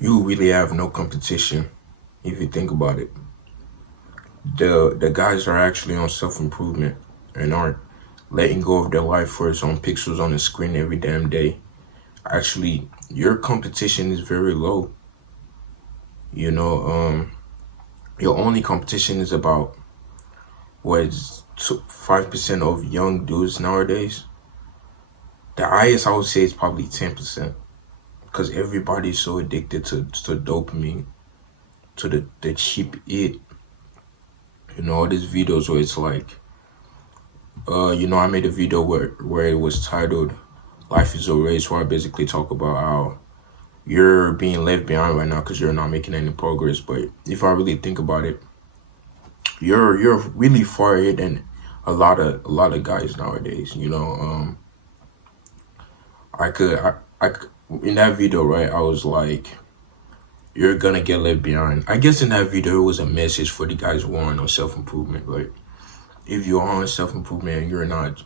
You really have no competition if you think about it. The guys are actually on self improvement and aren't letting go of their life for its own pixels on the screen every damn day. Actually, your competition is very low. You know, your only competition is about what is 5% of young dudes nowadays. The highest I would say is probably 10% because everybody's so addicted to dopamine, to the cheap it. All these videos where it's like, I made a video where it was titled "Life is a Race," where I basically talk about how you're being left behind right now because you're not making any progress. But if I really think about it, you're really far ahead than a lot of guys nowadays. I in that video, right, I was like, you're gonna get left behind. I guess in that video it was a message for the guys who are on self improvement. But if you're on self improvement and you're not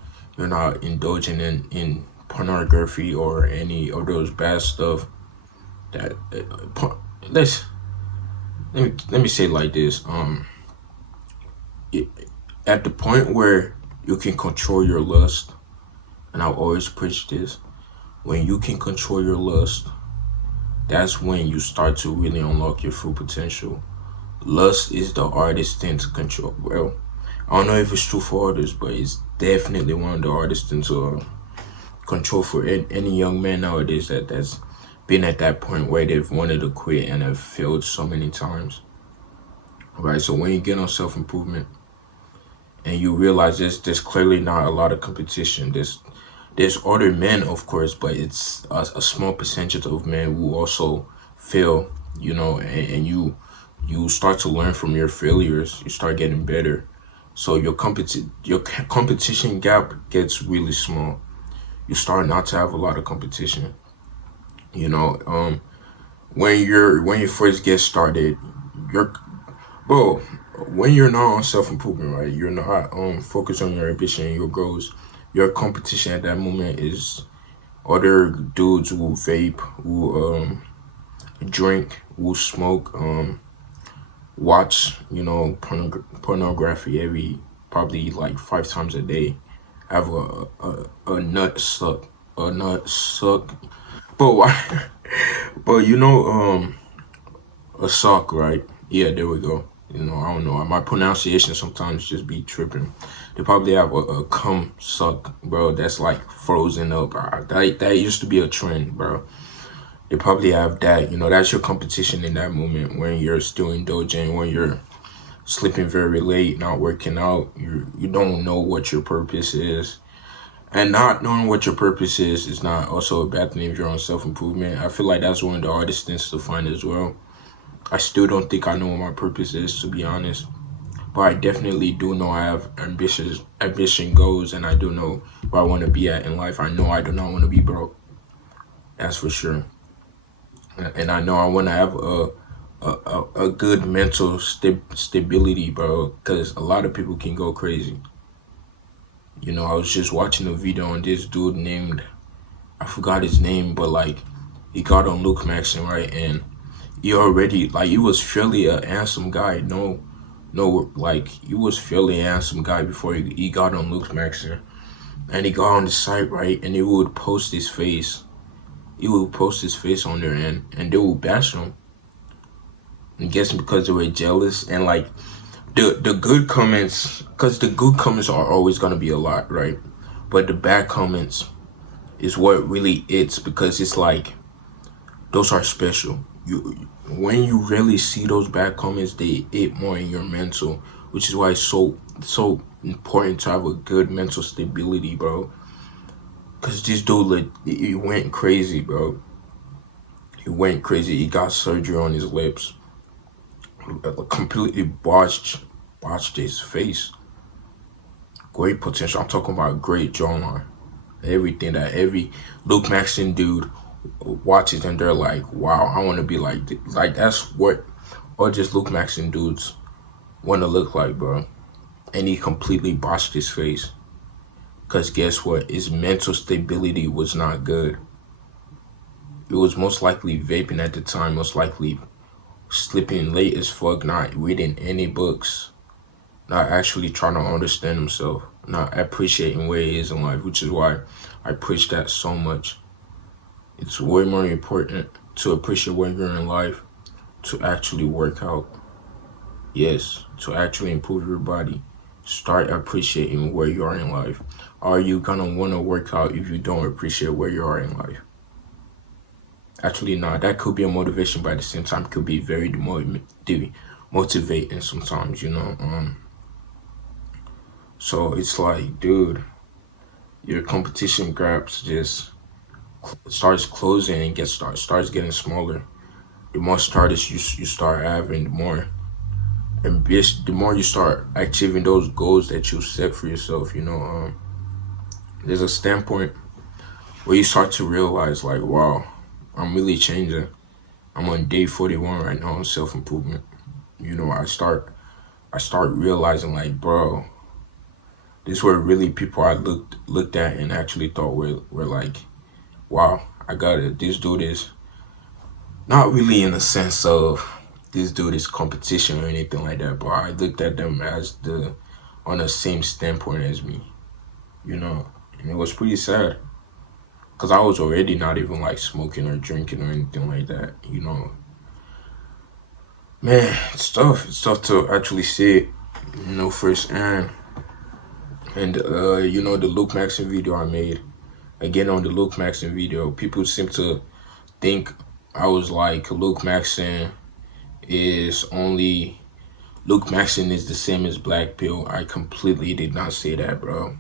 indulging in pornography or any of those bad stuff that let's let me say it like this. It, at the point where you can control your lust, and I'll always preach this, when you can control your lust, that's when you start to really unlock your full potential. Lust is the hardest thing to control. Well, I don't know if it's true for others, but it's definitely one of the hardest things to control for any young man nowadays that's been at that point where they've wanted to quit and have failed so many times. Right? So when you get on self improvement and you realize there's clearly not a lot of competition. There's other men, of course, but it's a small percentage of men who also fail. And you start to learn from your failures. You start getting better. So your competition gap gets really small. You start not to have a lot of competition. You know, when you first get started, you're bro. When you're not on self improvement, right? You're not focused on your ambition and your goals. Your competition at that moment is other dudes who vape, who drink, who smoke, watch, pornography every probably like 5 times a day. Have a nut suck, a nut suck. But why? But a sock, right? Yeah, there we go. I don't know. My pronunciation sometimes just be tripping. They probably have a cum suck, bro. That's like frozen up. That used to be a trend, bro. They probably have that. That's your competition in that moment when you're still indulging, when you're sleeping very late, not working out. You don't know what your purpose is. And not knowing what your purpose is not also a bad thing if you're on self improvement. I feel like that's one of the hardest things to find as well. I still don't think I know what my purpose is, to be honest. But I definitely do know I have ambition goals, and I do know where I want to be at in life. I know I do not want to be broke. That's for sure. And I know I want to have a good mental stability, bro. Because a lot of people can go crazy. I was just watching a video on this dude named, I forgot his name, but like he got on Luke Maxon, right? And he was fairly a handsome guy. No, like he was fairly handsome guy before he got on Luke Maxon. And he got on the site, right? And he would post his face. He would post his face on there, and they would bash him. I'm guessing because they were jealous. And like the good comments, because the good comments are always gonna be a lot, right? But the bad comments is what really it's, because it's like those are special. When you really see those bad comments, they eat more in your mental, which is why it's so important to have a good mental stability, bro. Cause this dude, like, he went crazy, bro. He went crazy. He got surgery on his lips, completely botched his face. Great potential. I'm talking about great jawline. Everything that every Luke Maxon dude watches, and they're like, wow, I want to be like this. Like, that's what all just Luke Maxon dudes want to look like, bro. And he completely botched his face. Because guess what? His mental stability was not good. It was most likely vaping at the time, most likely sleeping late as fuck, not reading any books, not actually trying to understand himself, not appreciating where he is in life, which is why I preach that so much. It's way more important to appreciate where you're in life, to actually work out. Yes, to actually improve your body. Start appreciating where you are in life. Are you gonna wanna work out if you don't appreciate where you are in life? Actually, no, that could be a motivation, but at the same time, could be very demotivating sometimes, you know. So it's like, dude, your competition gaps just starts closing and starts getting smaller. The more starters you start having, the more ambitious, the more you start achieving those goals that you set for yourself. You know, there's a standpoint where you start to realize, like, wow, I'm really changing. I'm on day 41 right now on self improvement. You know, I start realizing, like, bro, these were really people I looked at and actually thought were like, wow, I got it. This dude is not really in the sense of this dude is competition or anything like that, but I looked at them as the on the same standpoint as me, you know, and it was pretty sad because I was already not even like smoking or drinking or anything like that, you know. Man, it's tough. It's tough to actually see it, you know, firsthand. And you know, the Luke Maxon video I made. Again, on the Luke Maxon video, people seem to think I was like Luke Maxon is only Luke Maxon is the same as Black Pill. I completely did not say that, bro.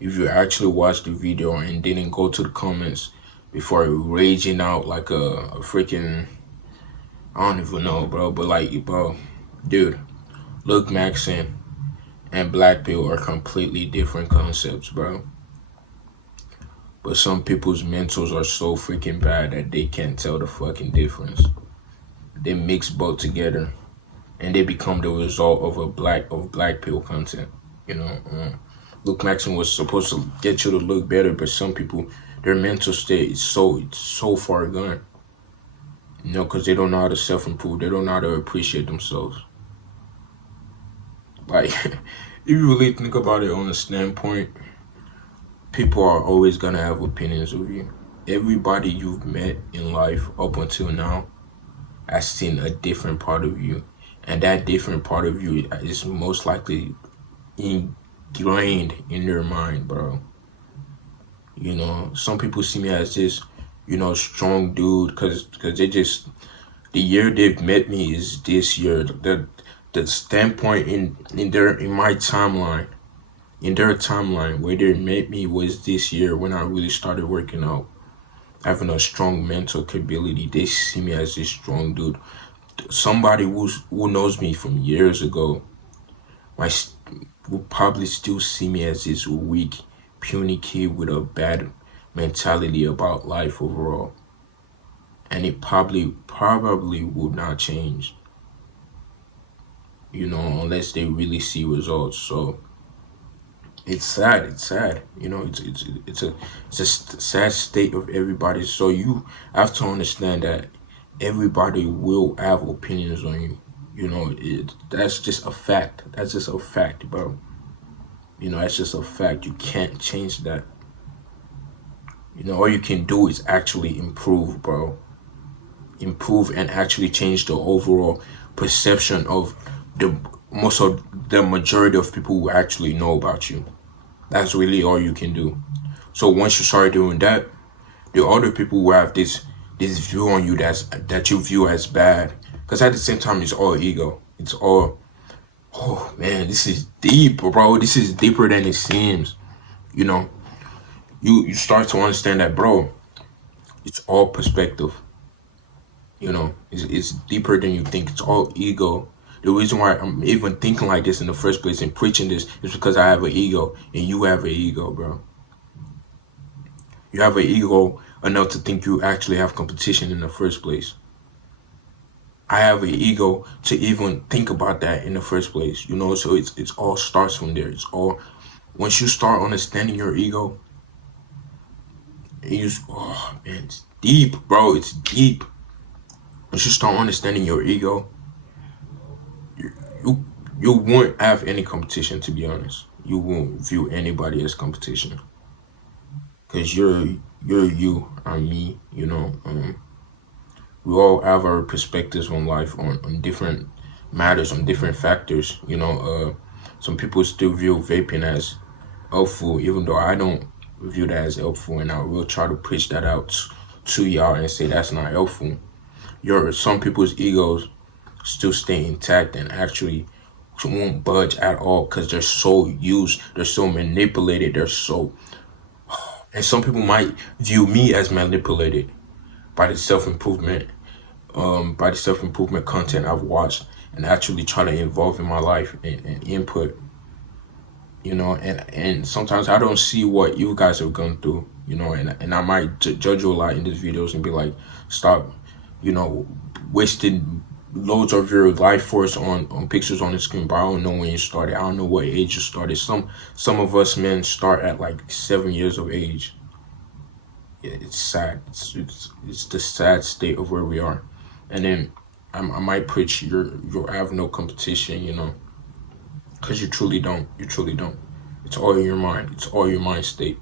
If you actually watched the video and didn't go to the comments before raging out like a freaking, I don't even know, bro, but like, bro, dude, Luke Maxon and Black Pill are completely different concepts, bro. But some people's mentals are so freaking bad that they can't tell the fucking difference. They mix both together, and they become the result of black pill content. You know, Luke Maxon was supposed to get you to look better, but some people, their mental state is so far gone. You know, because they don't know how to self improve. They don't know how to appreciate themselves. Like, if you really think about it on a standpoint, people are always gonna have opinions of you. Everybody you've met in life up until now has seen a different part of you, and that different part of you is most likely ingrained in their mind, bro. You know, some people see me as this, you know, strong dude, cause they just the year they've met me is this year. The standpoint in my timeline, in their timeline where they met me was this year when I really started working out, having a strong mental capability. They see me as this strong dude. Somebody who knows me from years ago might will probably still see me as this weak, puny kid with a bad mentality about life overall. And it probably would not change, you know, unless they really see results. So it's sad. It's sad. You know, it's a sad state of everybody. So you have to understand that everybody will have opinions on you. You know, that's just a fact. That's just a fact, bro. You know, that's just a fact. You can't change that. You know, all you can do is actually improve, bro. Improve and actually change the overall perception of the most of the majority of people who actually know about you. That's really all you can do. So once you start doing that, the other people will have this view on you that you view as bad. Because at the same time, it's all ego. It's all, oh man, this is deep, bro. This is deeper than it seems. You know, you start to understand that, bro. It's all perspective. You know, it's deeper than you think. It's all ego. The reason why I'm even thinking like this in the first place and preaching this is because I have an ego and you have an ego, bro. You have an ego enough to think you actually have competition in the first place. I have an ego to even think about that in the first place, you know. So it's all starts from there. It's all once you start understanding your ego, you oh man, deep, bro. It's deep. Once you start understanding your ego, you you won't have any competition. To be honest, you won't view anybody as competition because you're you, I'm me. We all have our perspectives on life, on different matters, on different factors. Some people still view vaping as helpful, even though I don't view that as helpful, and I will try to preach that out to y'all and say that's not helpful. Your Some people's egos still stay intact and actually won't budge at all because they're so used, they're so manipulated, and some people might view me as manipulated by the self improvement content I've watched and actually try to involve in my life and input. And sometimes I don't see what you guys have gone through, and I might judge you a lot in these videos and be like, stop, you know wasting loads of your life force on pictures on the screen. But I don't know when you started. I don't know what age you started. Some of us men start at like 7 years of age. It's sad. It's the sad state of where we are. And then I might preach you have no competition, because you truly don't. You truly don't. It's all in your mind. It's all your mind state.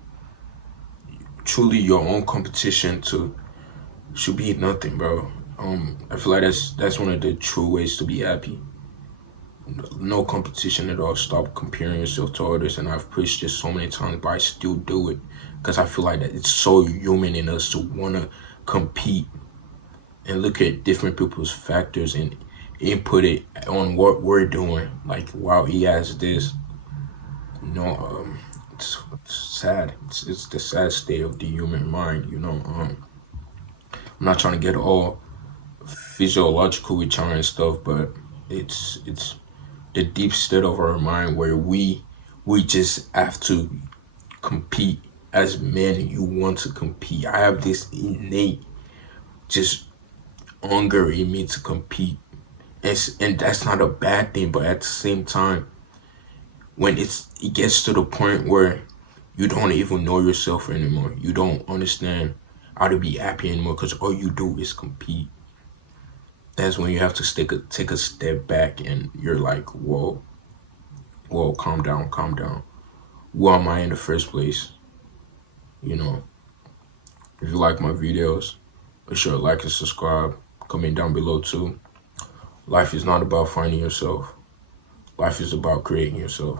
Truly, your own competition to should be nothing, bro. I feel like that's one of the true ways to be happy. No competition at all. Stop comparing yourself to others. And I've preached this so many times, but I still do it because I feel like that it's so human in us to wanna compete and look at different people's factors and input it on what we're doing. Like, wow, he has this. It's sad. It's the sad state of the human mind. I'm not trying to get all physiological with y'all and stuff, but it's the deep state of our mind where we just have to compete. As men, you want to compete. I have this innate just hunger in me to compete. And that's not a bad thing, but at the same time, when it gets to the point where you don't even know yourself anymore, you don't understand how to be happy anymore because all you do is compete. That's when you have to take a step back and you're like, whoa, calm down, calm down. Who am I in the first place? You know, if you like my videos, be sure to like and subscribe. Comment down below too. Life is not about finding yourself. Life is about creating yourself.